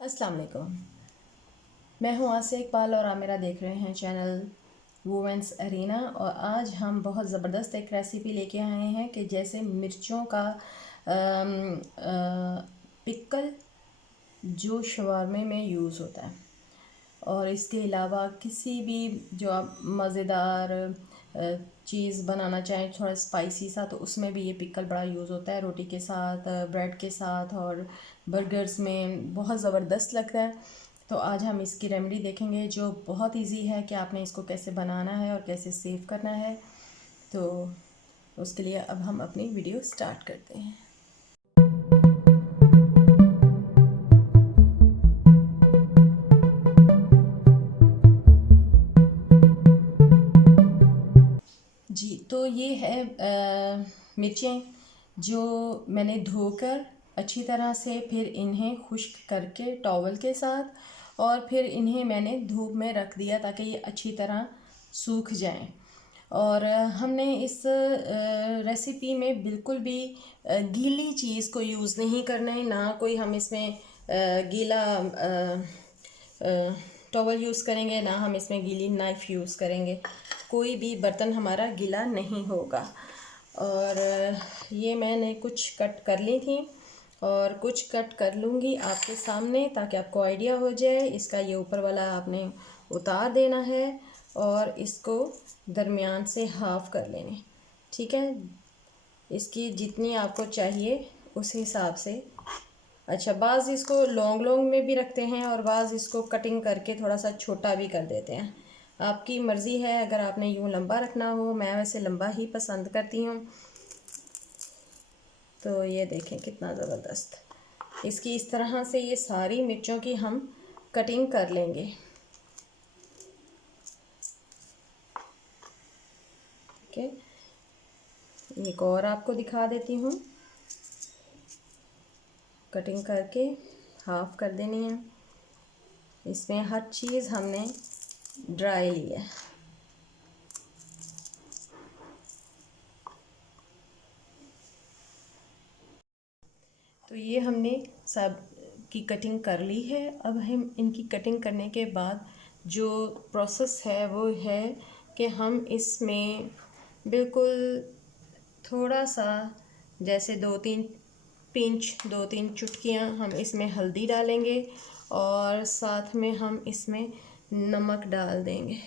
अस्सलाम वालेकुम। मैं हूँ आसिया इकबाल और आप मेरा देख रहे हैं चैनल वुमेंस अरीना। और आज हम बहुत ज़बरदस्त एक रेसिपी लेके आए हैं कि जैसे मिर्चों का पिकल जो शवारमे में यूज़ होता है, और इसके अलावा किसी भी जो आप मज़ेदार चीज़ बनाना चाहें थोड़ा स्पाइसी सा, तो उसमें भी ये पिकल बड़ा यूज़ होता है, रोटी के साथ, ब्रेड के साथ और बर्गर्स में बहुत ज़बरदस्त लगता है। तो आज हम इसकी रेमेडी देखेंगे जो बहुत इजी है कि आपने इसको कैसे बनाना है और कैसे सेव करना है। तो उसके लिए अब हम अपनी वीडियो स्टार्ट करते हैं। जी, तो ये है मिर्चें जो मैंने धोकर अच्छी तरह से फिर इन्हें खुश्क करके टॉवल के साथ, और फिर इन्हें मैंने धूप में रख दिया ताकि ये अच्छी तरह सूख जाएं। और हमने इस रेसिपी में बिल्कुल भी गीली चीज़ को यूज़ नहीं करना है, ना कोई हम इसमें गीला टॉवल यूज़ करेंगे, ना हम इसमें गीली नाइफ़ यूज़ करेंगे। कोई भी बर्तन हमारा गीला नहीं होगा। और ये मैंने कुछ कट कर ली थी और कुछ कट कर लूँगी आपके सामने ताकि आपको आइडिया हो जाए। इसका ये ऊपर वाला आपने उतार देना है और इसको दरमियान से हाफ़ कर लेने, ठीक है। इसकी जितनी आपको चाहिए उस हिसाब से। अच्छा, बाज़ इसको लॉन्ग लॉन्ग में भी रखते हैं और बाज़ इसको कटिंग करके थोड़ा सा छोटा भी कर देते हैं, आपकी मर्ज़ी है। अगर आपने यूँ लंबा रखना हो, मैं वैसे लंबा ही पसंद करती हूँ। तो ये देखें कितना ज़बरदस्त। इसकी इस तरह से ये सारी मिर्चों की हम कटिंग कर लेंगे, ठीक है। एक और आपको दिखा देती हूँ, कटिंग करके हाफ़ कर देनी है। इसमें हर चीज़ हमने ड्राई ली है। तो ये हमने सब की कटिंग कर ली है। अब हम इनकी कटिंग करने के बाद जो प्रोसेस है वो है कि हम इसमें बिल्कुल थोड़ा सा, जैसे 2-3 चुटकियाँ हम इसमें हल्दी डालेंगे और साथ में हम इसमें नमक डाल देंगे।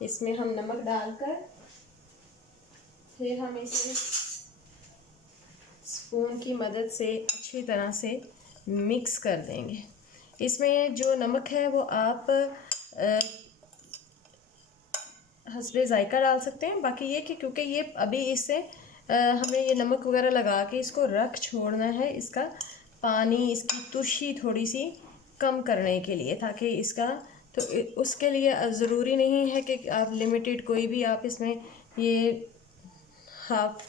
इसमें हम नमक डालकर फिर हम इसे स्पून की मदद से अच्छी तरह से मिक्स कर देंगे। इसमें जो नमक है वो आप हस्बे ज़ायका डाल सकते हैं। बाकी ये कि क्योंकि ये अभी इससे हमें ये नमक वगैरह लगा के इसको रख छोड़ना है, इसका पानी, इसकी तुरशी थोड़ी सी कम करने के लिए, ताकि इसका तो उसके लिए ज़रूरी नहीं है कि आप लिमिटेड कोई भी आप इसमें ये हाफ़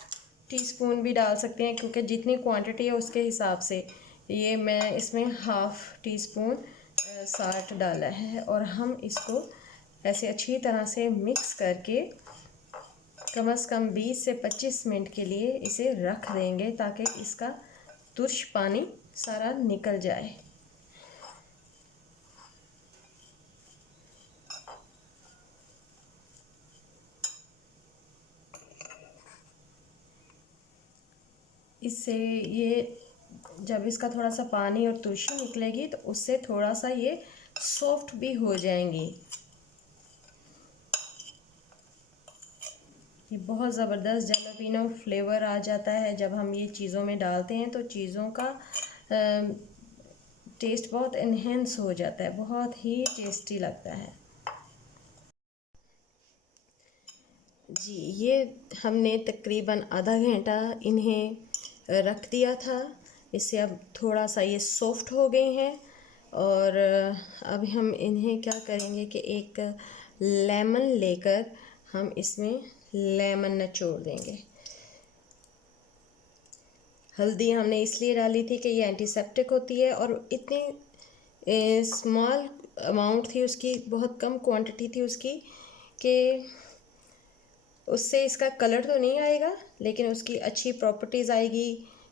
टी स्पून भी डाल सकते हैं, क्योंकि जितनी क्वांटिटी है उसके हिसाब से ये मैं इसमें हाफ़ टी स्पून साल्ट डाला है। और हम इसको ऐसे अच्छी तरह से मिक्स करके कम से कम 20 से 25 मिनट के लिए इसे रख देंगे ताकि इसका तुर्श पानी सारा निकल जाए। इससे ये जब इसका थोड़ा सा पानी और तुलसी निकलेगी तो उससे थोड़ा सा ये सॉफ्ट भी हो जाएंगी। ये बहुत ज़बरदस्त जैलापिनो फ्लेवर आ जाता है जब हम ये चीज़ों में डालते हैं, तो चीज़ों का टेस्ट बहुत इन्हेंस हो जाता है, बहुत ही टेस्टी लगता है। जी, ये हमने तकरीबन आधा घंटा इन्हें रख दिया था। इससे अब थोड़ा सा ये सॉफ्ट हो गए हैं। और अब हम इन्हें क्या करेंगे कि एक लेमन लेकर हम इसमें लेमन निचोड़ देंगे। हल्दी हमने इसलिए डाली थी कि ये एंटीसेप्टिक होती है, और इतनी स्मॉल अमाउंट थी उसकी, बहुत कम क्वांटिटी थी उसकी, कि उससे इसका कलर तो नहीं आएगा लेकिन उसकी अच्छी प्रॉपर्टीज़ आएगी,